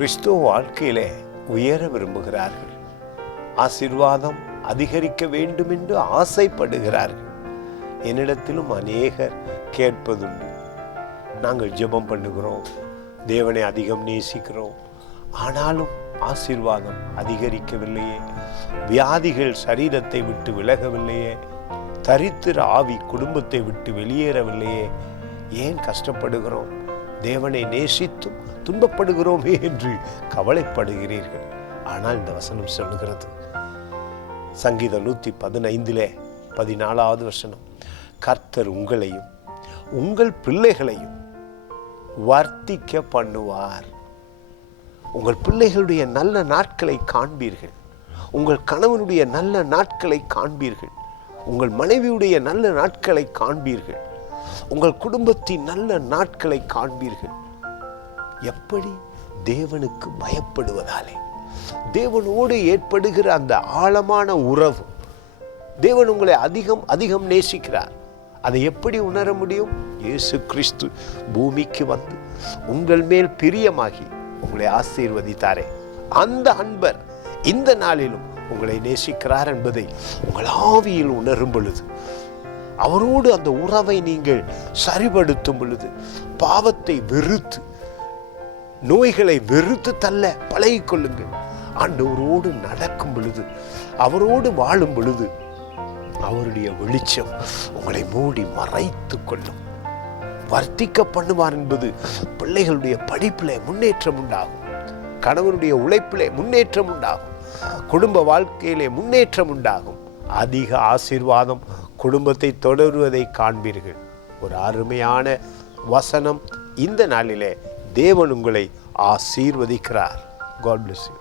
கிறிஸ்துவ வாழ்க்கையிலே உயர விரும்புகிறார்கள். ஆசீர்வாதம் அதிகரிக்க வேண்டும் என்று ஆசைப்படுகிறார்கள். என்னிடத்திலும் அநேகர் கேட்பதுண்டு. நாங்கள் ஜெபம் பண்ணுகிறோம், தேவனை அதிகம் நேசிக்கிறோம், ஆனாலும் ஆசீர்வாதம் அதிகரிக்கவில்லையே, வியாதிகள் சரீரத்தை விட்டு விலகவில்லையே, தரித்திர ஆவி குடும்பத்தை விட்டு வெளியேறவில்லையே, ஏன் கஷ்டப்படுகிறோம், தேவனை நேசித்தும் துன்பப்படுகிறோமே என்று கவலைப்படுகிறீர்கள். ஆனால் இந்த வசனம் சொல்லுகிறது, சங்கீதம் 115:14 வசனம், கர்த்தர் உங்களையும் உங்கள் பிள்ளைகளையும் வர்த்திக்க பண்ணுவார். உங்கள் பிள்ளைகளுடைய நல்ல நாட்களை காண்பீர்கள், உங்கள் கணவனுடைய நல்ல நாட்களை காண்பீர்கள், உங்கள் மனைவியுடைய நல்ல நாட்களை காண்பீர்கள், உங்கள் குடும்பத்தின் நல்ல நாட்களை காண்பீர்கள். எப்படி? தேவனுக்கு பயப்படுவதாலே, தேவனோடு ஏற்படுகிற அந்த ஆழமான உறவு. தேவன் உங்களை அதிகம் அதிகம் நேசிக்கிறார். அதை எப்படி உணர முடியும்? இயேசு கிறிஸ்து பூமிக்கு வந்து உங்கள் மேல் பிரியமாகி உங்களை ஆசீர்வதித்தாரே, அந்த அன்பர் இந்த நாளிலும் உங்களை நேசிக்கிறார் என்பதை உங்கள் ஆவியில் உணரும் பொழுது, அவரோடு அந்த உறவை நீங்கள் சரிபடுத்தும் பொழுது, பாவத்தை வெறுத்து நோய்களை வெறுத்து தள்ள பழகிக்கொள்ளுங்கள். ஆண்டவரோடு நடக்கும் பொழுது, அவரோடு வாழும் பொழுது, அவருடைய வெளிச்சம் உங்களை மூடி மறைத்து கொள்ளும். வர்த்திக்க பண்ணுவார் என்பது பிள்ளைகளுடைய படிப்பிலே முன்னேற்றம் உண்டாகும், கணவனுடைய உழைப்பிலே முன்னேற்றம் உண்டாகும், குடும்ப வாழ்க்கையிலே முன்னேற்றம் உண்டாகும், அதிக ஆசீர்வாதம் குடும்பத்தை தொடருவதை காண்பீர்கள். ஒரு அருமையான வசனம். இந்த நாளிலே தேவன் உங்களை ஆசீர்வதிக்கிறார். God bless you.